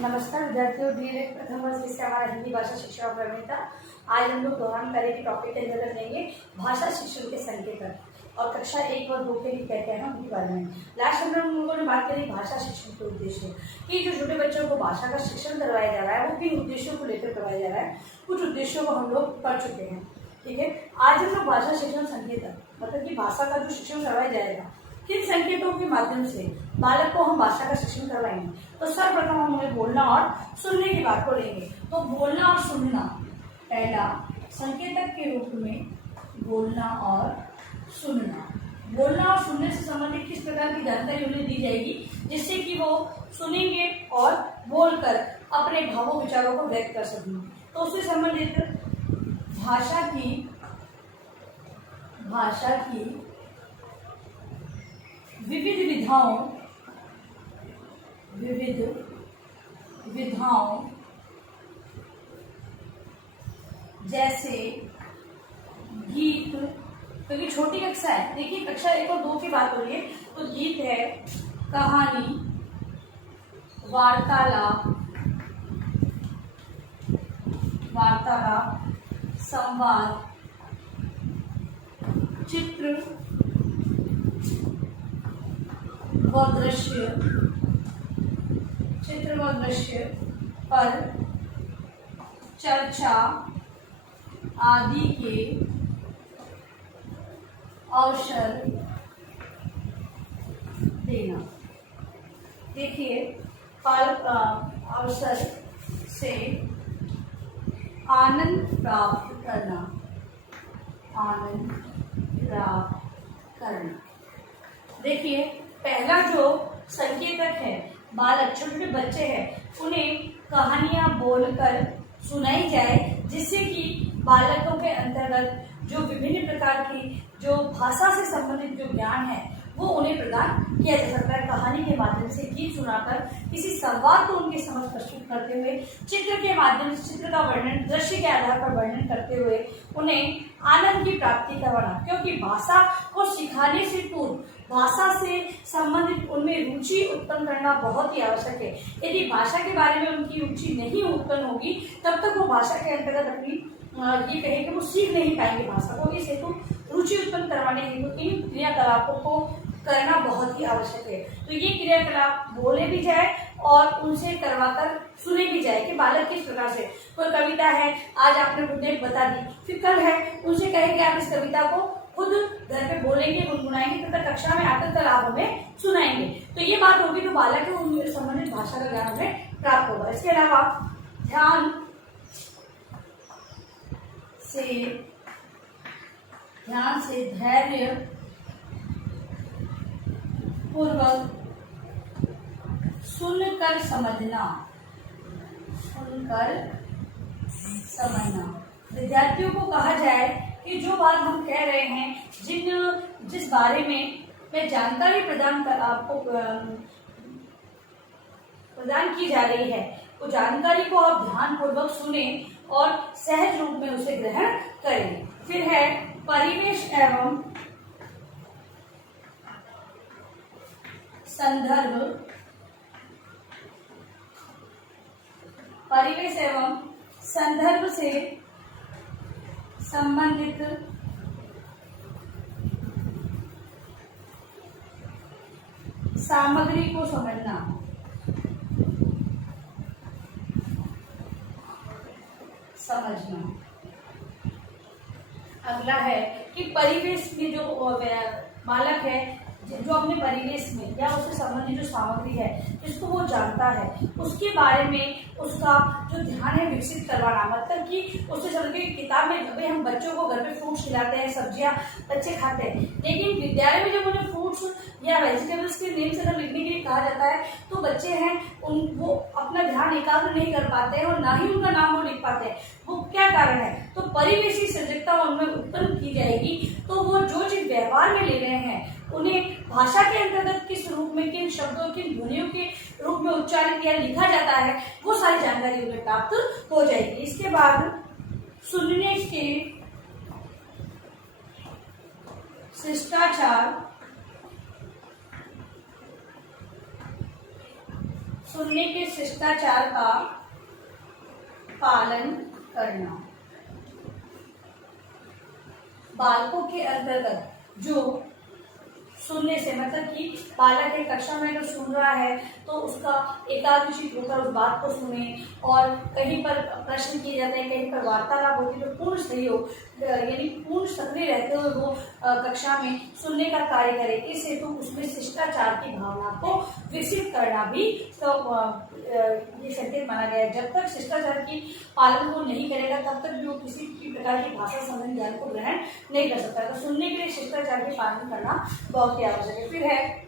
नमस्कार विद्यार्थियों, डीएलएड प्रथम वर्ष जिससे हमारा हिंदी भाषा शिक्षा और प्रवीणता। आज हम लोग दोहरान कार्य के टॉपिक के अंदर लेंगे भाषा शिक्षण के संकेतक और कक्षा 1 और 2 के लिए क्या क्या है उनके बारे में। लास्ट में हम लोगों ने बात करी भाषा शिक्षण के उद्देश्य कि जो छोटे बच्चों को भाषा का शिक्षण करवाया जा रहा है वो किन उद्देश्यों को लेकर करवाया जा रहा है। कुछ उद्देश्यों को हम लोग पढ़ चुके हैं, ठीक है। आज हम लोग भाषा शिक्षण संकेतक मतलब कि भाषा का जो शिक्षण करवाया जाएगा किन संकेतों के माध्यम से बालक को हम भाषा का शिक्षण करवाएंगे। तो सर्वप्रथम हम उन्हें बोलना और सुनने की बात को लेंगे। तो बोलना और सुनना, पहला संकेतक के रूप में बोलना और सुनना। बोलना और सुनने से संबंधित किस प्रकार की जानकारी उन्हें दी जाएगी जिससे कि वो सुनेंगे और बोलकर अपने भावों विचारों को व्यक्त कर सकेंगे। तो उससे संबंधित भाषा की विविध विधाओं जैसे गीत, क्योंकि छोटी कक्षा है। देखिए कक्षा 1 और 2 की बात हो रही है तो गीत है, कहानी, वार्तालाप, संवाद, चित्र व दृश्य पर चर्चा आदि के अवसर देना। देखिए अवसर से आनंद प्राप्त करना। देखिए पहला जो संकेतक है, बालक छोटे छोटे बच्चे हैं उन्हें कहानियां बोलकर सुनाई जाए जिससे कि बालकों के अंतर्गत जो विभिन्न प्रकार की जो भाषा से संबंधित जो ज्ञान है वो उन्हें प्रदान किया जा सकता है। कहानी के माध्यम से, गीत सुनाकर, किसी संवाद को उनके समझ प्रस्तुत करते हुए, चित्र के माध्यम से चित्र का वर्णन, दृश्य के आधार पर वर्णन करते हुए उन्हें आनंद की प्राप्ति करवाना। क्योंकि भाषा को सिखाने से पूर्व भाषा से संबंधित उनमें रुचि उत्पन्न करना बहुत ही आवश्यक है। यदि भाषा के बारे में उनकी रुचि नहीं उत्पन्न होगी तब तक वो भाषा के अंतर्गत अपनी ये कहें कि वो सीख नहीं पाएंगे भाषा को। इस हेतु रुचि उत्पन्न करवाने हेतु इन क्रियाकलापों को करना बहुत ही आवश्यक है। तो ये क्रियाकलाप बोले भी जाए और उनसे करवाकर सुने भी जाए कि बालक किस प्रकार से, कोई कविता है आज आपने मुझे बता दी, फिर कल है उनसे कहेंगे आप इस कविता को खुद घर पे बोलेंगे, गुनगुनाएंगे तथा कक्षा में आकर कल आप हमें सुनाएंगे। तो ये बात होगी तो बालक को उनसे संबंधित भाषा का ज्ञान हमें प्राप्त होगा। इसके अलावा ध्यान से धैर्य पूर्वक सुनकर समझना। विद्यार्थियों को कहा जाए कि जो बात हम कह रहे हैं, जिस बारे में मैं जानकारी आपको प्रदान की जा रही है वो जानकारी को आप ध्यान पूर्वक सुने और सहज रूप में उसे ग्रहण करें। फिर है परिवेश एवं संदर्भ से संबंधित सामग्री को समझना। अगला है कि परिवेश में जो बालक है जो अपने परिवेश में या उससे संबंधित जो सामग्री है जिसको वो जानता है उसके बारे में उसका जो ध्यान है विकसित करवाना। मतलब कि उससे संबंधित किताब में भाई हम बच्चों को घर पे फ्रूट्स खिलाते हैं, सब्जियां बच्चे खाते हैं, लेकिन विद्यालय में जब उन्हें फ्रूट्स या वेजिटेबल्स के नेम से लिखने के लिए कहा जाता है तो बच्चे हैं वो अपना ध्यान एकाग्र नहीं कर पाते हैं और ना ही उनका नाम वो लिख पाते हैं। वो क्या कारण है? तो परिवेशी सजगता उनमें उत्पन्न की जाएगी तो वो जो चीज व्यवहार में ले रहे हैं उन्हें भाषा के अंतर्गत किस रूप में, किन शब्दों, किन ध्वनियों के रूप में उच्चारित या लिखा जाता है वो सारी जानकारी उन्हें प्राप्त हो जाएगी। इसके बाद सुनने के शिष्टाचार सुनने के शिष्टाचार का पालन करना। बालकों के अंतर्गत जो सुनने से मतलब कि बालक एक कक्षा में अगर सुन रहा है तो उसका एकाग्रचित होकर उस बात को सुने, और कहीं पर प्रश्न किए जाते हैं, कहीं पर वार्तालाप होती है, तो पूर्ण सहयोग यानी पूर्ण सक्रिय रहते हुए वो कक्षा में सुनने का कार्य करे। इस हेतु उसमें शिष्टाचार की भावना को विकसित करना भी तो ये संकेत माना गया है। जब तक शिष्टाचार की पालन वो नहीं करेगा तब तक भी वो किसी भी प्रकार की भाषा संबंधी ज्ञान को ग्रहण नहीं कर सकता। तो सुनने के लिए शिष्टाचार की पालन करना बहुत ही आवश्यक है। फिर है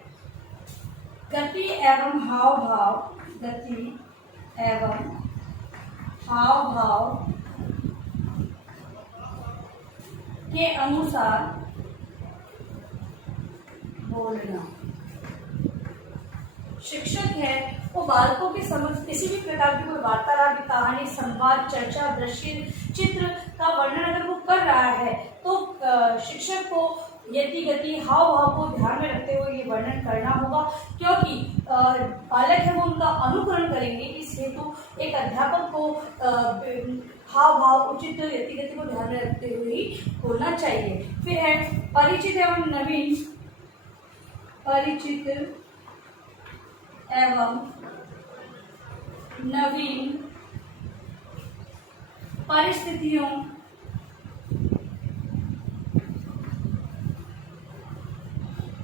गति एवं हाव भाव। गति एवं हाव भाव के अनुसार बोलना। शिक्षक है वो बालकों के समक्ष किसी भी प्रकार की कोई वार्तालाप, कहानी, संवाद, चर्चा, दृश्य, चित्र का वर्णन अगर वो कर रहा है तो शिक्षक को यति, गति, हाव भाव को ध्यान में रखते हुए ये वर्णन करना होगा, क्योंकि बालक है वो उनका अनुकरण करेंगे। इस हेतु एक अध्यापक को हाव भाव, उचित यति, गति को ध्यान में रखते हुए ही बोलना चाहिए। फिर है परिचित एवं नवीन। परिचित एवं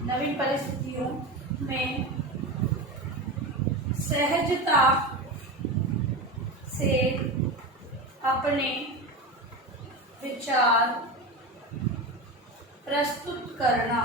नवीन परिस्थितियों में सहजता से अपने विचार प्रस्तुत करना।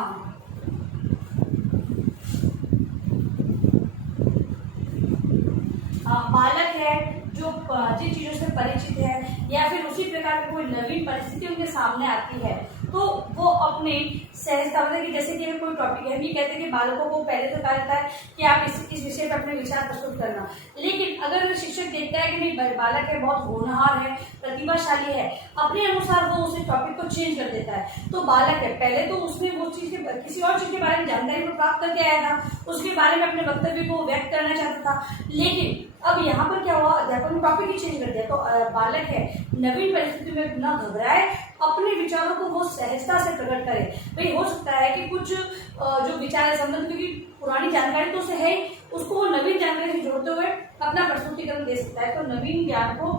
बालक है जो जिन चीजों से परिचित है या फिर उसी प्रकार की कोई नवीन परिस्थिति उनके सामने आती है तो वो अपने सहजता, मतलब कि जैसे कि कोई टॉपिक है, हम ये कहते हैं कि बालकों को पहले तो कहा जाता है कि आप इस विषय पर अपने विचार प्रस्तुत करना, लेकिन अगर शिक्षक देखता है कि नहीं बालक है बहुत होनहार है, प्रतिभाशाली है, अपने अनुसार वो उस टॉपिक को चेंज कर देता है। तो बालक है पहले तो उसने वो चीज के किसी और चीज के बारे में जानकारी को प्राप्त करके आया था, उसके बारे में अपने वक्तव्य को व्यक्त करना चाहता था, लेकिन अब यहाँ पर क्या हुआ, अध्यापक ने टॉपिक ही चेंज कर दिया। तो बालक है नवीन परिस्थिति में न घबराए, अपने विचारों को वो सहजता से प्रकट करे। भाई हो सकता है कि कुछ जो विचार है संबंध, क्योंकि पुरानी जानकारी तो उसे है, उसको वो नवीन जानकारी से जोड़ते हुए अपना प्रस्तुतिकरण दे सकता है। तो नवीन ज्ञान को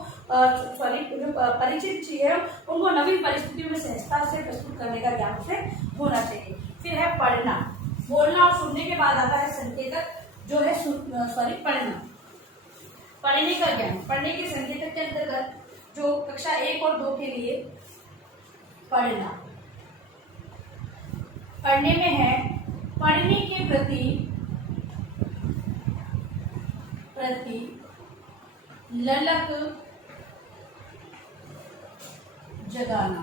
परिचित चीज है उनको नवीन परिस्थितियों में सहजता से प्रस्तुत करने का ज्ञान उसे होना चाहिए। फिर है पढ़ना। बोलना और सुनने के बाद आता है संकेतक, जो है पढ़ना, पढ़ने का ज्ञान। पढ़ने के संकेतक के अंतर्गत जो कक्षा 1 और 2 के लिए पढ़ना, पढ़ने में है पढ़ने के प्रति ललक जगाना।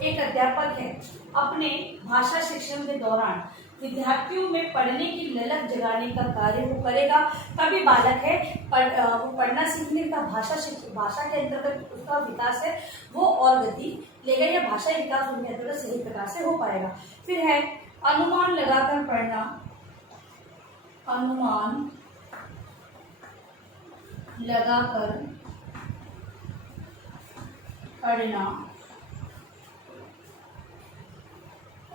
एक अध्यापक है अपने भाषा शिक्षण के दौरान विद्यार्थियों में पढ़ने की ललक जगाने का कार्य वो करेगा। तभी बालक है वो पढ़ना सीखने का भाषा के अंतर्गत उसका विकास है वो और गति लेगा, या भाषा विकास उनके अंतर्गत सही प्रकार से हो पाएगा। फिर है अनुमान लगाकर पढ़ना। अनुमान लगाकर पढ़ना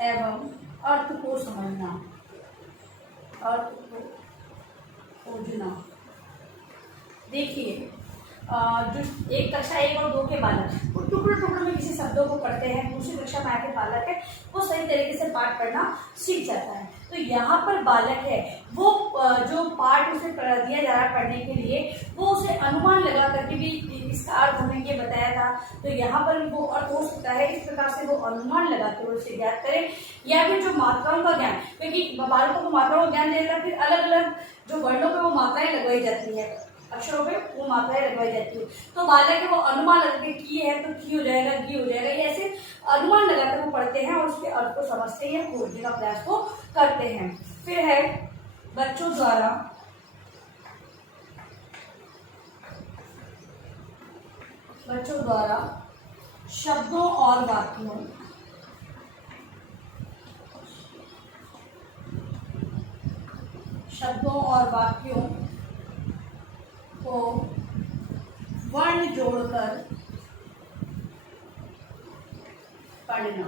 एवं अर्थ को समझना, अर्थ को खोजना। देखिए जो एक कक्षा 1 और 2 के बालक वो टुकड़े में किसी शब्दों को पढ़ते हैं, दूसरी कक्षा में आके बालक है वो सही तरीके से पाठ पढ़ना सीख जाता है। तो यहाँ पर बालक है वो जो पाठ उसे दिया जा रहा है पढ़ने के लिए वो उसे अनुमान लगा करके भी इसका अर्थ हमें ये बताया था, तो यहाँ पर वो अर्थ हो सकता है इस प्रकार से वो अनुमान लगाते हुए उसे ज्ञात करें। या फिर जो मात्राओं का ज्ञान, क्योंकि बालकों को मात्राओं का ज्ञान देता, फिर अलग अलग जो वर्णों पे वो मात्राएं लगवाई जाती है, अक्षरों पे वो मात्राएं लगवाई जाती है, तो बालक है वो अनुमान लगा के की है तो की हो जाएगा, की हो जाएगा, ये ऐसे अनुमान लगाकर वो पढ़ते हैं और उसके अर्थ को समझते हैं, खोजने का प्रयास को करते हैं। फिर है बच्चों द्वारा शब्दों और वाक्यों शब्दों और वाक्यों को वर्ण जोड़कर पढ़ना।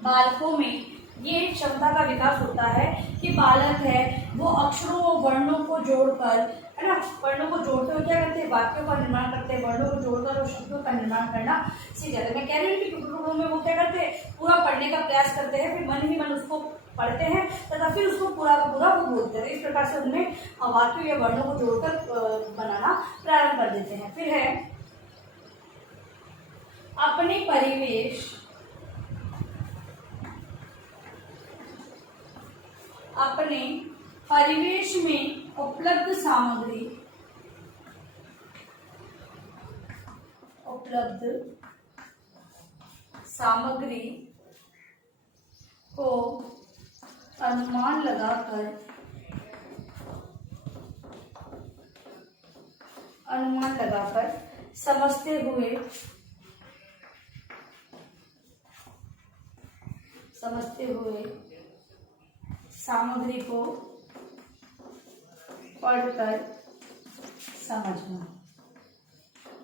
बालकों में ये क्षमता का विकास होता है कि बालक है वो अक्षरों और वर्णों को जोड़कर, है ना, वर्णों को जोड़ते हुए क्या करते हैं, वाक्यों का निर्माण करते हैं, वर्णों को जोड़कर और शब्दों का निर्माण करना सीख जाते हैं। मैं कह रही हूँ कि टुकड़ों में वो क्या करते हैं, पूरा पढ़ने का प्रयास करते हैं, फिर मन ही मन उसको पढ़ते हैं तथा फिर उसको पूरा का पूरा वो बोलते हैं। इस प्रकार से उनमें वाक्यों या वर्णों को जोड़कर बनाना प्रारंभ कर देते हैं। फिर है अपने परिवेश में उपलब्ध सामग्री को अनुमान लगाकर समझते हुए सामग्री को पढ़कर समझना।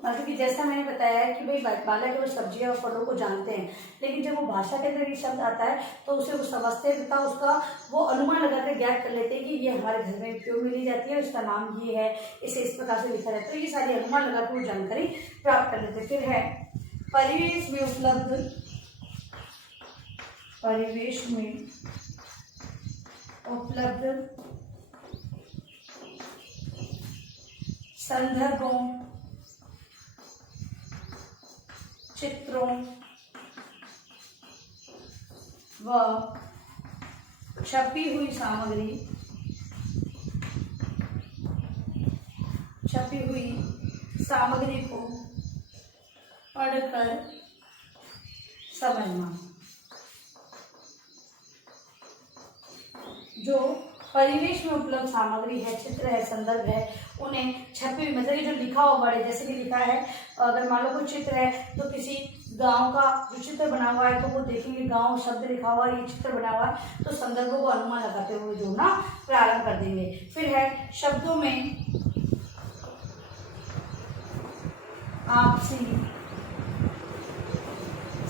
मतलब कि जैसा मैंने बताया है कि भाई बालक केवल सब्जियां और फलों को जानते हैं, लेकिन जब वो भाषा के अंदर ये शब्द आता है तो उसे वो समझते हैं तथा उसका वो अनुमान लगाकर ज्ञात कर लेते हैं कि ये हमारे घर में क्यों मिली जाती है, उसका नाम ये है, इसे इस प्रकार से लिखा जाता है। तो ये सारी अनुमान लगाकर वो जानकारी प्राप्त कर लेते हैं। फिर है परिवेश में उपलब्ध संदर्भों, चित्रों व छपी हुई सामग्री को पढ़कर समझना। जो परिवेश में उपलब्ध सामग्री है, चित्र है, संदर्भ है, उन्हें छपी हुई, मतलब जो लिखा हुआ वर्ड है, जैसे कि लिखा है, अगर मान लो कोई चित्र है तो किसी गांव का जो चित्र बना हुआ है तो वो देखेंगे गांव शब्द लिखा हुआ है, ये चित्र बना हुआ है, तो संदर्भों को अनुमान लगाते हुए जोड़ना प्रारंभ कर देंगे। फिर है शब्दों में आपसी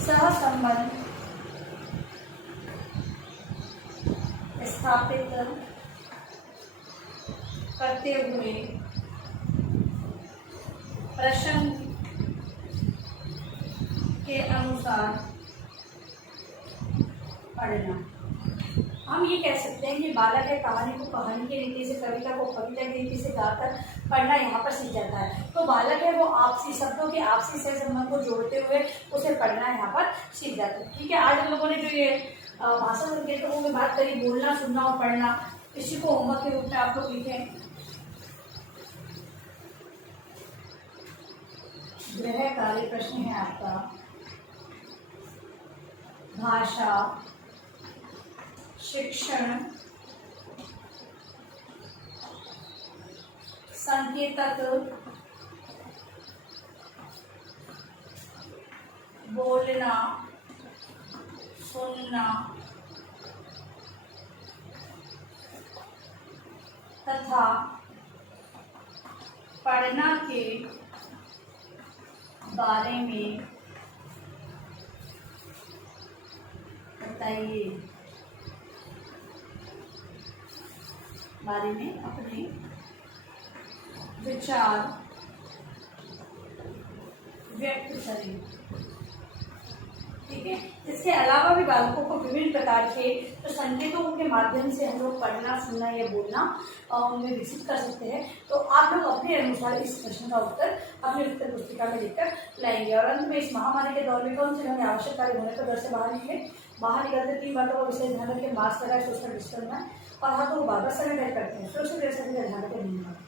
सहसंबंध स्थापित करते हुए प्रसंग के अनुसार पढ़ना। हम ये कह सकते हैं कि बालक है कहानी को कहानी के रीति से, कविता को कविता के रीति से गाकर पढ़ना यहाँ पर सीख जाता है। तो बालक है वो आपसी शब्दों के आपसी सहसंबंध को जोड़ते हुए उसे पढ़ना यहाँ पर सीख जाता है। ठीक है, आज हम लोगों ने जो ये भाषा संकेतकों में बात करी, बोलना, सुनना और पढ़ना, इसी को होमवर्क के रूप में आप लोग लिखें। गृह कार्य प्रश्न है आपका, भाषा शिक्षण संकेतक बोलना, सुनना तथा पढ़ना के बारे में बताइए, बारे में अपने विचार व्यक्त करें। ठीक है, इसके अलावा भी बालकों को विभिन्न प्रकार के तो संकेतों के माध्यम से हम लोग पढ़ना, सुनना या बोलना उनमें विकसित कर सकते हैं। तो आप लोग अपने अनुसार इस प्रश्न का उत्तर अपनी उत्तर पुस्तिका में लिखकर लाएंगे। और अंत में इस महामारी के दौर में कौन से हमें आवश्यक कार्य होने पर घर से बाहर निकलते 3 बातों का विशेष ध्यान रखें। मास्क लगाए, सोशल डिस्टेंस में और हाथों को बार-बार सैनिटाइज करते हैं, सुरक्षित ध्यान रखें।